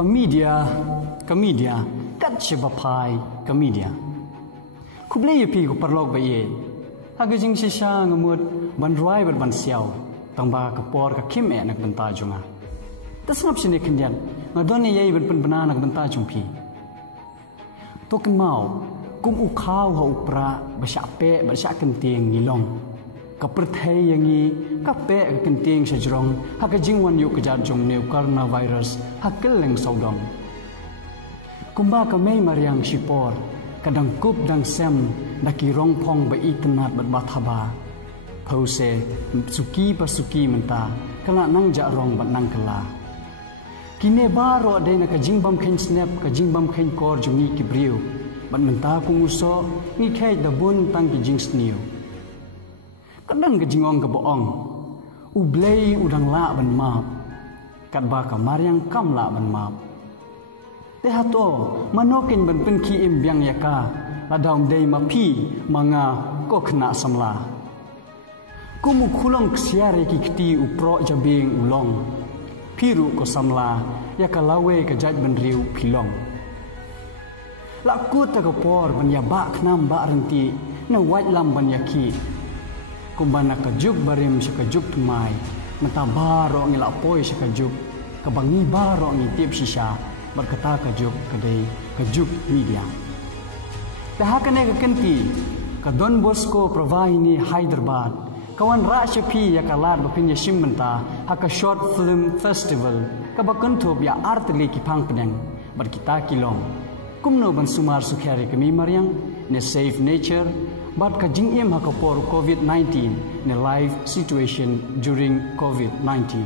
Media, kat sebapai Media. Kublai yepi ku perlog baye. Hagi jing sisa ngemut ban ruai ban siau, tangba kapor ka kim nak benta junga. Tasnap sini kendian, ngadoni yai ban penbena nak benta jumpi. Token mau, kum ukau ha upra basyape basyak kenting ngilong. Kaperthai yangi kape kenting sejrong hak jingwan yu kejajong new coronavirus hakeleng saudong. Kumba kamay mariang sipor kadang kup dang sem daki rong pong ba itenat batbahaba. Pause suki pasuki menta kala nang jarong bat nang kala. Kine baro de na kajingbam khen snap kajingbam khen kor jungi kibriu bat menta kunguso ngi khai dabun tang kijing sniu. Kadang kejingong keboong, ublei udang la ban map, kadba kamar yang kam la ban map. Tehato manokin ban penki imbiang yaka, ladang day mapi manga ko kena samla. Kumu kulong kesiare kikti upro jabing ulong, piru ko samla yaka lawe kejaj ban riu pilong. Lakut takapor ban yabak nam ba renti na white lam ban yaki. Kumbana kajuk barim sekajuk tumai, mata baro ngila poi sekajuk, kabangi baro ngitip sisa, berkata kajuk kedai kajuk media. Tahakane kekenti, ka Don Bosco Provahini Hyderabad, kawan Rashapi ya kalat bapin yashim menta, haka short film festival, kabakuntup ya artli kipang pedang, berkita kilong. Kumno ban sumar sukhari kami mariang, ne safe nature, but kajing im hakapor COVID-19 ne live situation during COVID-19.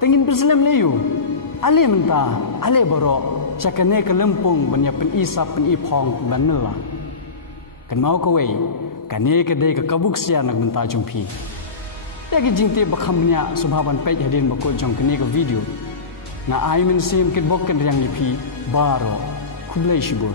Tengin Islam leyu, ale menta, ale baro, cakane kelempung banya penisap penipong banela. Kan mau kowe, kane kedai ke kabuk sia nak menta jumpi. Yagi jingte bakhamnya subhaban page hadin makot jong kene ke video. Na ai men sim kit bok kan yang nipi baro kublai shibur.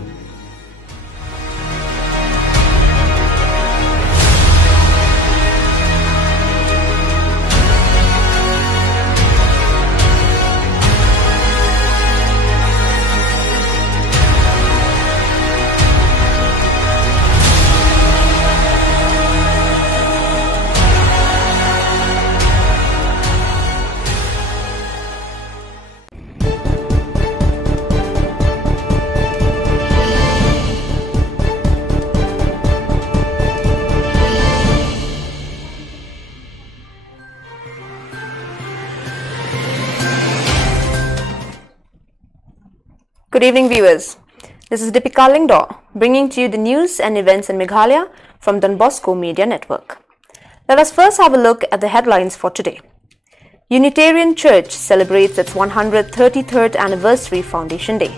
Good evening, viewers. This is Deepika Lingdo, bringing to you the news and events in Meghalaya from the Bosco Media Network. Let us first have a look at the headlines for today. Unitarian Church celebrates its 133rd Anniversary Foundation Day.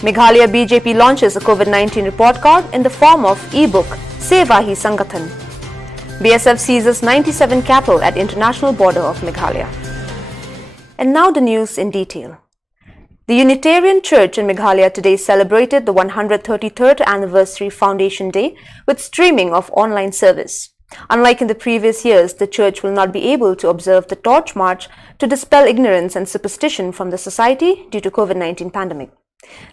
Meghalaya BJP launches a COVID-19 report card in the form of e-book Seva Hi Sangathan. BSF seizes 97 cattle at international border of Meghalaya. And now the news in detail. The Unitarian Church in Meghalaya today celebrated the 133rd Anniversary Foundation Day with streaming of online service. Unlike in the previous years, the Church will not be able to observe the Torch March to dispel ignorance and superstition from the society due to COVID-19 pandemic.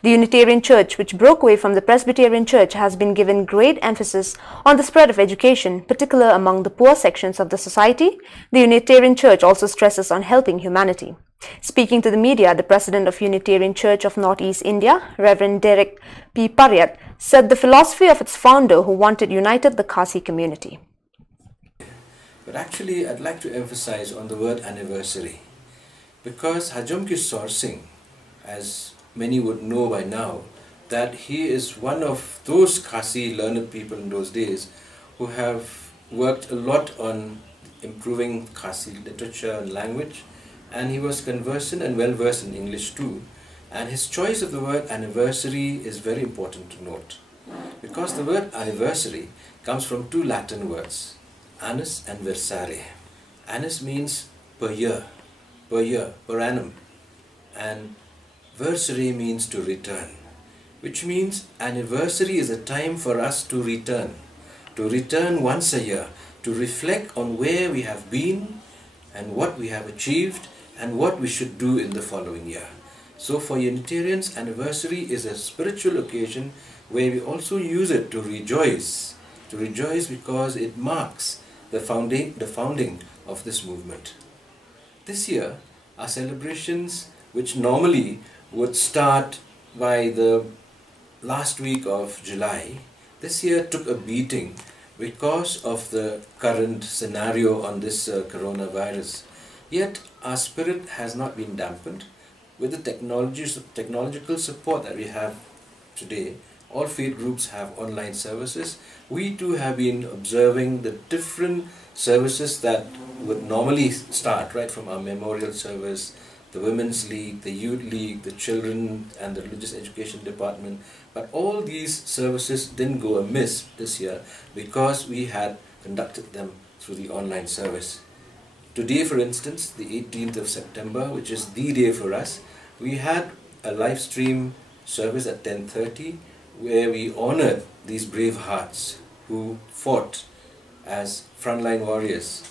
The Unitarian Church, which broke away from the Presbyterian Church, has been given great emphasis on the spread of education, particularly among the poor sections of the society. The Unitarian Church also stresses on helping humanity. Speaking to the media, the president of Unitarian Church of Northeast India, Reverend Derek P. Paryat, said the philosophy of its founder who wanted united the Khasi community. But actually, I'd like to emphasize on the word anniversary, because Hajam Kishore Singh, as many would know by now, that he is one of those Khasi learned people in those days who have worked a lot on improving Khasi literature and language, and he was conversant and well versed in English too. And his choice of the word anniversary is very important to note, because the word anniversary comes from two Latin words, annus and versare. Annus means per year, per annum, and versary means to return, which means anniversary is a time for us to return once a year, to reflect on where we have been and what we have achieved and what we should do in the following year. So for Unitarians, anniversary is a spiritual occasion where we also use it to rejoice because it marks the founding of this movement. This year, our celebrations, which normally would start by the last week of July, this year took a beating because of the current scenario on this coronavirus. Yet our spirit has not been dampened. With the technological support that we have today, all faith groups have online services. We too have been observing the different services that would normally start right from our memorial service, the Women's League, the Youth League, the Children and the Religious Education Department. But all these services didn't go amiss this year because we had conducted them through the online service. Today, for instance, the 18th of September, which is the day for us, we had a live stream service at 10:30 where we honored these brave hearts who fought as frontline warriors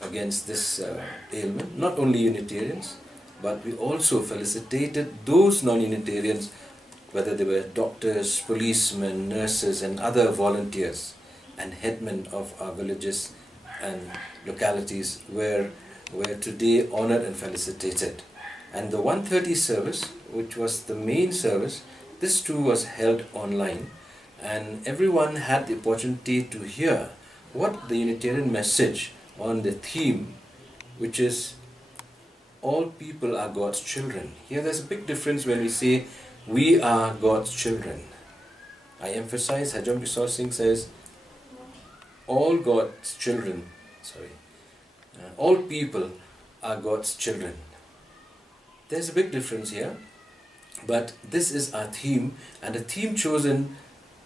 against this ailment. Not only Unitarians, but we also felicitated those non-Unitarians, whether they were doctors, policemen, nurses and other volunteers and headmen of our villages and localities were today honored and felicitated. And the 1:30 service, which was the main service, this too was held online, and everyone had the opportunity to hear what the Unitarian message on the theme, which is all people are God's children. Here there's a big difference when we say we are God's children. I emphasize, Hajam Kishore Singh says all God's children, all people are God's children. There's a big difference here, but this is our theme, and the theme chosen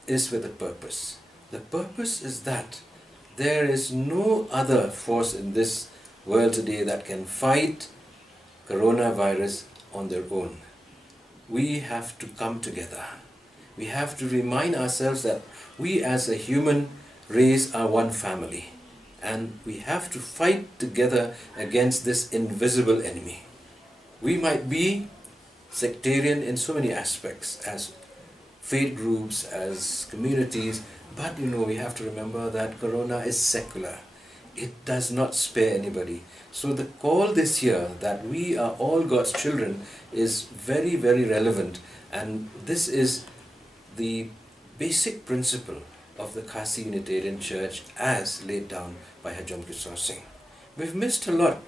is with a purpose. The purpose is that there is no other force in this world today that can fight coronavirus on their own. We have to come together. We have to remind ourselves that we as a human race are one family, and we have to fight together against this invisible enemy. We might be sectarian in so many aspects, as faith groups, as communities, but we have to remember that corona is secular. It does not spare anybody. So the call this year that we are all God's children is very, very relevant, and this is the basic principle of the Khasi Unitarian Church as laid down by Hajam Kishore Singh. We've missed a lot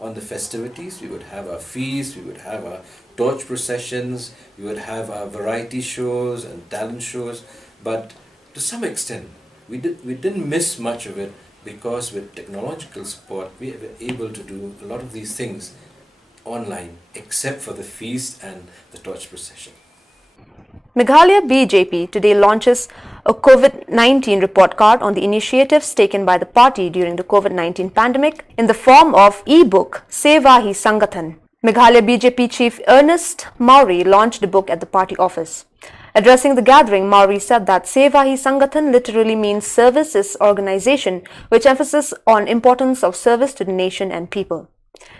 on the festivities. We would have our feasts, we would have our torch processions, we would have our variety shows and talent shows, but to some extent we didn't miss much of it because with technological support we were able to do a lot of these things online except for the feast and the torch procession. Meghalaya BJP today launches a COVID-19 report card on the initiatives taken by the party during the COVID-19 pandemic in the form of e-book Seva Hi Sangathan. Meghalaya BJP Chief Ernest Mauri launched the book at the party office. Addressing the gathering, Mauri said that Seva Hi Sangathan literally means service is organization, which emphasizes on importance of service to the nation and people.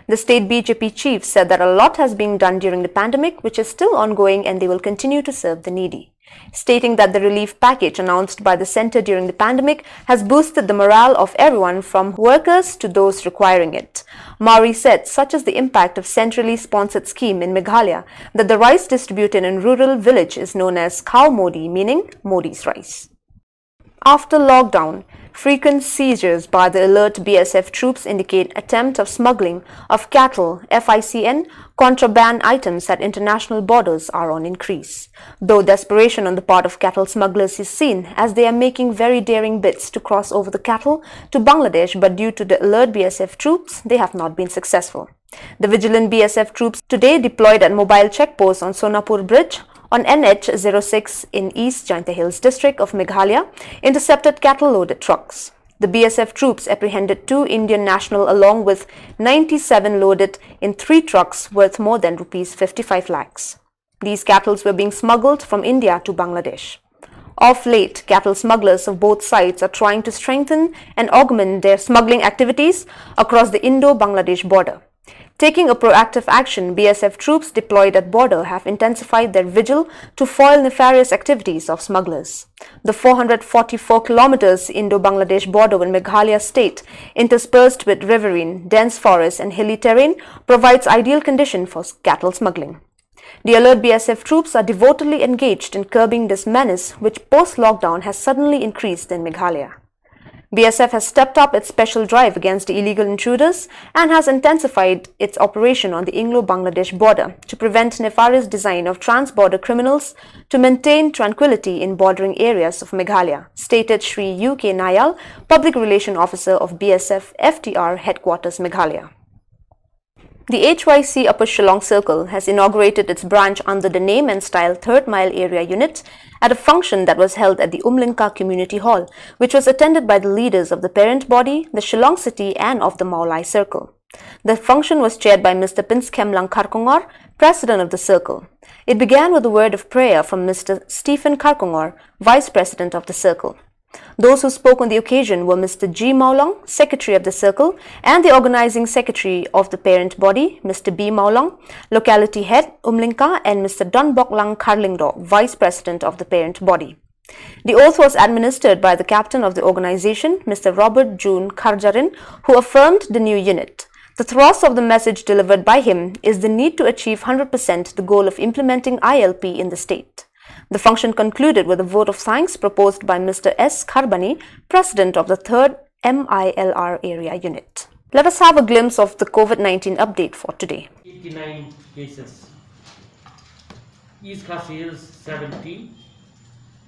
The state BJP chief said that a lot has been done during the pandemic, which is still ongoing, and they will continue to serve the needy. Stating that the relief package announced by the centre during the pandemic has boosted the morale of everyone from workers to those requiring it. Mauri said such is the impact of centrally sponsored scheme in Meghalaya that the rice distributed in rural village is known as Cow Modi, meaning Modi's rice. After lockdown, frequent seizures by the alert BSF troops indicate attempt of smuggling of cattle, FICN, contraband items at international borders are on increase. Though desperation on the part of cattle smugglers is seen as they are making very daring bids to cross over the cattle to Bangladesh, but due to the alert BSF troops, they have not been successful. The vigilant BSF troops today deployed at mobile checkposts on Sonapur Bridge on NH06 in East Jaintia Hills district of Meghalaya intercepted cattle-loaded trucks. The BSF troops apprehended 2 Indian nationals along with 97 loaded in 3 trucks worth more than Rs 55 lakhs. These cattle were being smuggled from India to Bangladesh. Of late, cattle smugglers of both sides are trying to strengthen and augment their smuggling activities across the Indo-Bangladesh border. Taking a proactive action, BSF troops deployed at border have intensified their vigil to foil nefarious activities of smugglers. The 444 kilometers Indo-Bangladesh border in Meghalaya state, interspersed with riverine, dense forest and hilly terrain, provides ideal condition for cattle smuggling. The alert BSF troops are devotedly engaged in curbing this menace, which post-lockdown has suddenly increased in Meghalaya. BSF has stepped up its special drive against the illegal intruders and has intensified its operation on the Anglo-Bangladesh border to prevent nefarious design of trans-border criminals to maintain tranquility in bordering areas of Meghalaya, stated Shri UK Nayal, Public Relation Officer of BSF FTR Headquarters Meghalaya. The HYC Upper Shillong Circle has inaugurated its branch under the name and style 3rd Mile Area Unit at a function that was held at the Umlinka Community Hall, which was attended by the leaders of the parent body, the Shillong City and of the Maulai Circle. The function was chaired by Mr. Pinskemlang Karkongor, President of the Circle. It began with a word of prayer from Mr. Stephen Karkongor, Vice President of the Circle. Those who spoke on the occasion were Mr. G. Maulong, Secretary of the Circle, and the Organizing Secretary of the parent body, Mr. B. Maulong, Locality Head, Umlinka, and Mr. Donboklang Karlingdo, Vice President of the parent body. The oath was administered by the Captain of the organization, Mr. Robert June Karjarin, who affirmed the new unit. The thrust of the message delivered by him is the need to achieve 100% the goal of implementing ILP in the state. The function concluded with a vote of thanks proposed by Mr. S. Kharbani, President of the 3rd MILR Area Unit. Let us have a glimpse of the COVID-19 update for today. 89 cases. East Khas Hills 70,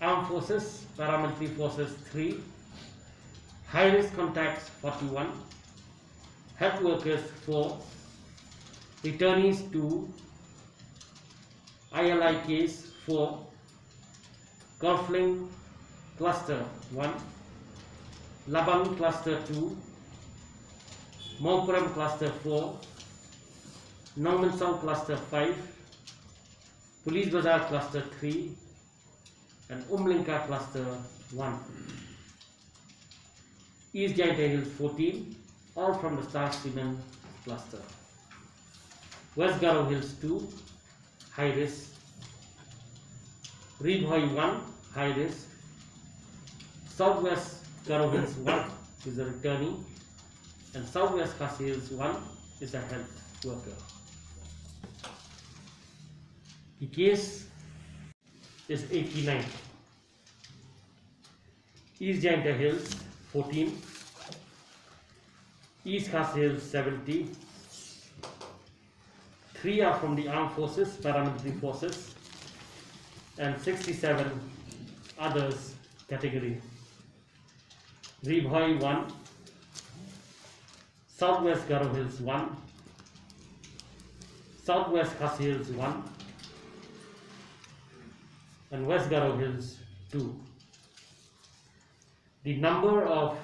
Armed Forces, Paramilitary Forces 3, High-Risk Contacts 41, Health Workers 4, Returnees 2, ILI case 4, Golfling Cluster 1, Labang Cluster 2, Mongpuram Cluster 4, Nongmansong Cluster 5, Police Bazaar Cluster 3, and Umlinka Cluster 1. East Giant Hills 14, all from the Star Cement Cluster. West Garo Hills 2, high risk. Ribhoi 1, high risk. Southwest Garo Hills 1 is a returnee, and Southwest Khas Hills 1 is a health worker. The case is 89. East Giant Hills 14, East Khas Hills 70, 3 are from the Armed Forces, Paramilitary Forces, and 67 others category. Ribhoi 1, Southwest Garo Hills 1, Southwest Khas Hills 1, and West Garo Hills 2. The number of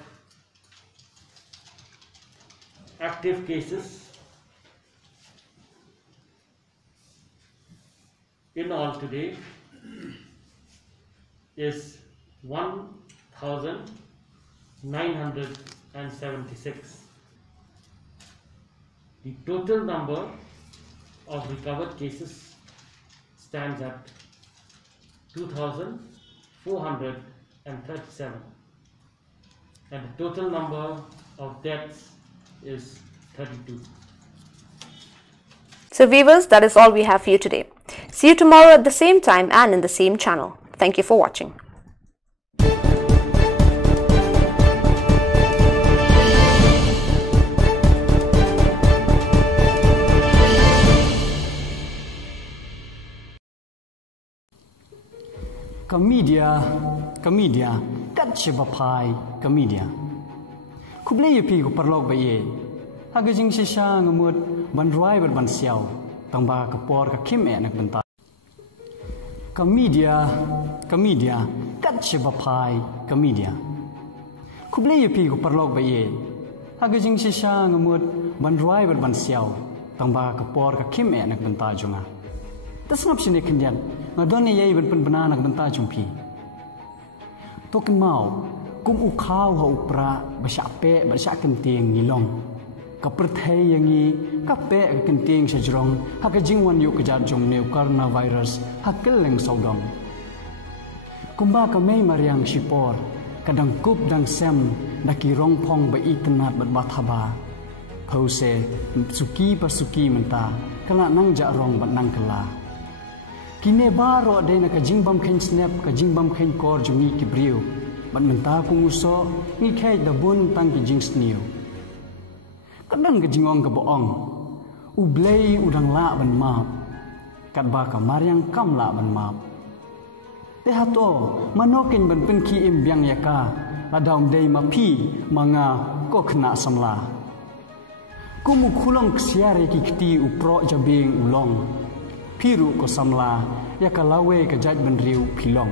active cases in all today is 1,976. The total number of recovered cases stands at 2,437, and the total number of deaths is 32. So viewers, that is all we have for you today. See you tomorrow at the same time and in the same channel. Thank you for watching. Media, Katchibapai, Media. Kublay pi ko parlog ba ye. Hagajing sisha ngamut ban driver ban siaw, tangba ka por ka kim e nagbanta. Media, Katchibapai, Media. Kublay pi ko parlog ba ye. Hagajing sisha ngamut ban driver ban siaw, tangba ka por ka kim e nagbanta junga. Tasnap sini kendian, ngadon ni yai ben benanak benta jumpi. Token mau, kum ukau ha upra, basyape, basyak kenting nilong. Kaperthai yangi kape kenting sejrong hakajingwan yuk kejar jong neu coronavirus hakeleng saudom. Kumba kamei mariang sipor kadang kup dang sem daki rong pong ba itenat batthaba. Pause suki pasuki menta kala nang ja rong bat nang kala. Kine baro de na kajingbam khen snap kajingbam khen kor jungi kibriu bat menta kunguso ngi khai da bun tang ki jing sniu. Kadang kejingong keboong ublei udang la ban map kat ba kamariang kam la ban map tehato manokin ban penki imbyang yaka ladam dei mapi manga ko khna samla kumu khulong ksiare ki kti upro jabing ulong piru ko samla yaka lawe ka jaj ban riu pilong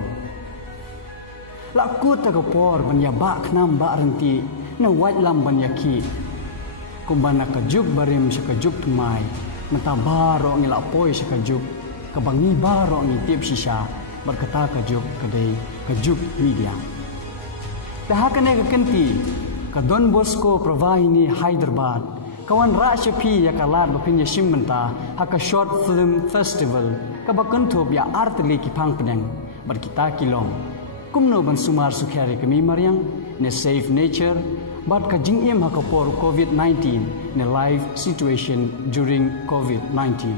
lakut ta ko por ban ya ba khnam ba renti na waj lam ban yaki kumbana kajuk barim sakajuk tumai mata baro ngila poi sakajuk kabangi baro ngi tip sisa berkata kajuk kadai kajuk media tahakane kenti ka Don Bosco Provahini Hyderabad kawan Rashapi ya kalar bapin yashim menta haka short film festival kabakantob ya artli kipang penang berkita kilong kumno ban sumar sukhari kami mariang ne safe nature but kajing im hakapor COVID-19 ne life situation during COVID-19.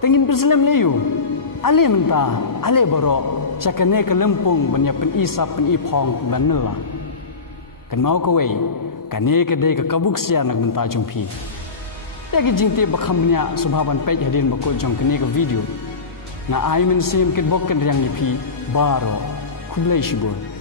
Tengin Islam leyu, ale menta, ale baro, cakane kelempung banyak penisap penipong banela. Kan mau kawai, kane kedai ke kabuk sia nak menta jumpi. Yagi jingte bakhamnya subhaban pej hadin bakut jong kene ke video. Na ai men sim kit bok kan yang ipi baro kublai shibur.